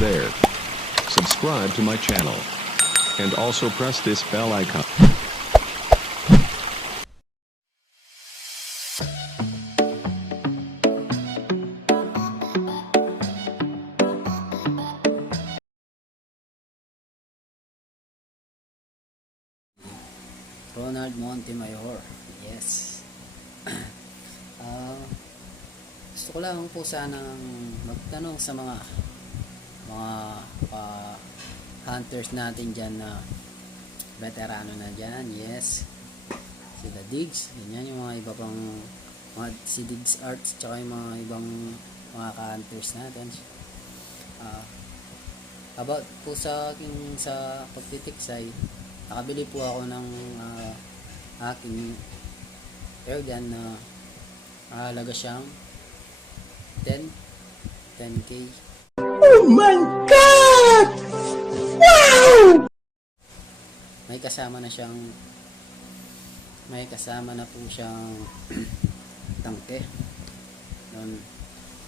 there. Subscribe to my channel. And also press this bell icon. Ronald Montemayor. Yes. Gusto ko lang po sanang magtanong sa mga hunters natin dyan na veterano na dyan. Yes. Sila Diggs. Ganyan yung mga iba pang si Diggs Arts tsaka yung mga ibang mga hunters natin. About po sa aking sa pagtitiksay, nakabili po ako ng aking airgun na halaga siyang 10k. Oh my God! Wow! May kasama na po siyang tangke. Noon,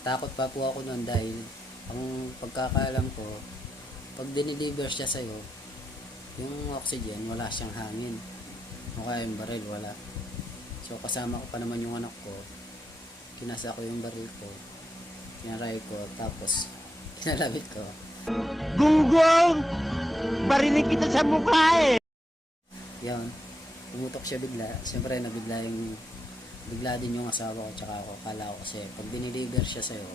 takot pa po ako noon dahil ang pagkakaalam ko, pag dinideliver siya sa'yo, yung oxygen, wala siyang hangin. O kaya yung baril, wala. So, kasama ko pa naman yung anak ko. Kinasa ko yung baril ko. Kinaray ko, tapos kinalabit ko. Gunggong! Barinig kita sa mukha eh! Yan. Pumutok siya bigla. Siyempre, bigla din yung asawa ko tsaka ako. Kala ko kasi pag dinideliver siya sa'yo,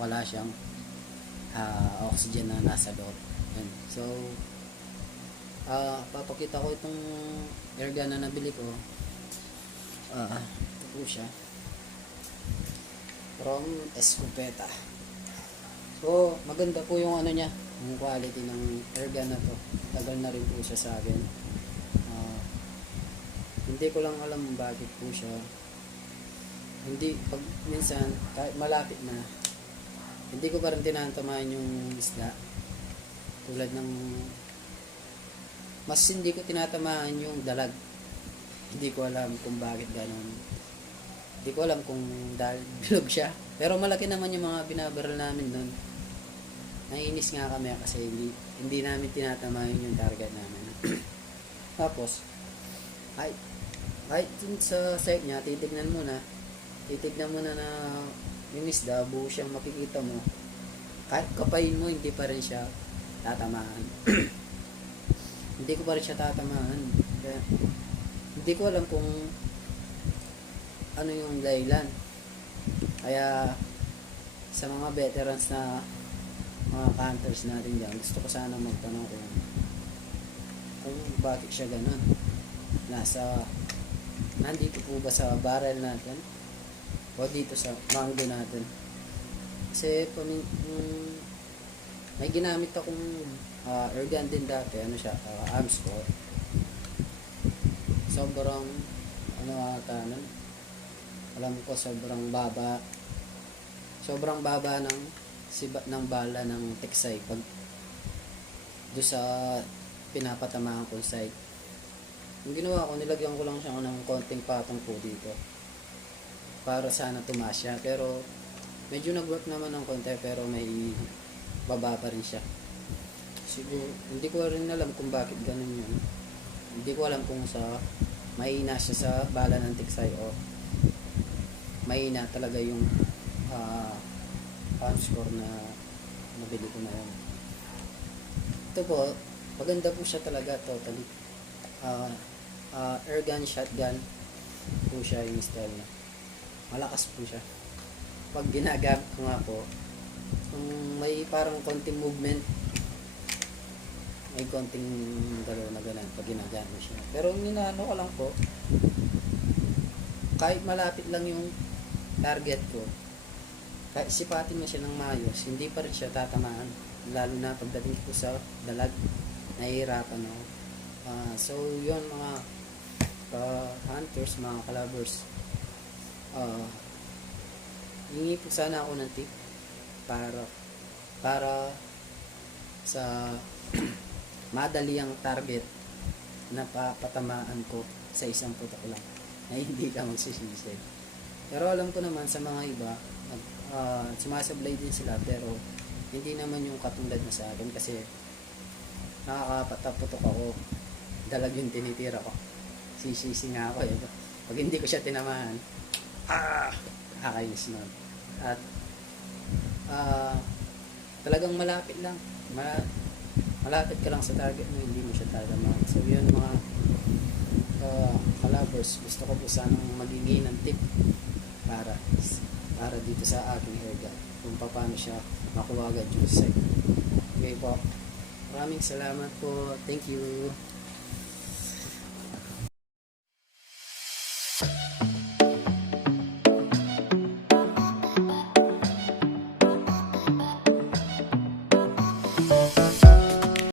wala siyang oxygen na nasa loob. Yan. So, papakita ko itong airgun na nabili ko. Ito po siya from Escopeta. So maganda po yung ano niya, yung quality ng airgun na to. Tagal na rin po siya sa akin. Hindi ko lang alam bakit po siya pag minsan kahit malapit na, hindi ko pa rin tinatamaan yung isda. Tulad ng mas hindi ko tinatamaan yung dalag. Hindi ko alam kung bakit ganun. Hindi ko alam kung dahil bilog siya. Pero malaki naman yung mga binabaril namin doon. Naiinis nga kami kasi hindi namin tinatamaan yung target namin. Tapos, ay dun sa site niya, titignan mo na na yung isda, buo siyang makikita mo. Kahit kapain mo, hindi pa rin siya tatamaan. Hindi ko pa rin siya tatamaan. Kaya, hindi ko alam kung ano yung dahilan. Kaya sa mga veterans na mga hunters natin dyan, gusto ko sana magtanong kung bakit siya ganun. Nandito po ba sa barrel natin o dito sa mango natin? Kasi may ginamit akong airgun din dati, Amsco. Sobrang alam ko sobrang baba ng sibat ng bala ng teksay pag do sa pinapatamaan ko site. Yung ginawa ko, nilagyan ko lang siya ng konting patong po dito para sana tumaas siya, pero medyo nag-work naman ng konti, pero may baba pa rin siya. Siguro hindi ko rin alam kung bakit ganun yun. Hindi ko alam kung mahina siya sa bala ng tiksay o mahina talaga yung punch score na nabili ko na yun. Ito po, maganda po siya talaga totally. Airgun, shotgun po siya yung style niya. Malakas po siya. Pag ginagamit ko nga po, may parang konting movement, may konting galaw na ganun pag ginagamit siya. Pero ninaano ko lang po, kahit malapit lang yung target ko, kahit sipatin mo siya ng maayos, hindi pa rin siya tatamaan. Lalo na pagdating ko sa dalag, nahihirapan ako. So yun mga hunters, mga kalabers, hingi po sana ako ng tip para sa madali ang target na patamaan ko sa isang putok lang na hindi ka magsisisi. Pero alam ko naman sa mga iba, sumasablay din sila, pero Hindi naman yung katulad na sa akin kasi nakakapataputok ako. Dalag yung tinitira ko. Sisisi nga ako eh. Pag hindi ko siya tinamaan, nakakainis nun. At talagang malapit lang. Malapit ka lang sa target mo, hindi mo siya tatamaan. So yun mga kalabers, gusto ko po sanang magiging ng tip para dito sa aking hair dye kung paano siya makuha agad yung site. Okay po, maraming salamat po, thank you.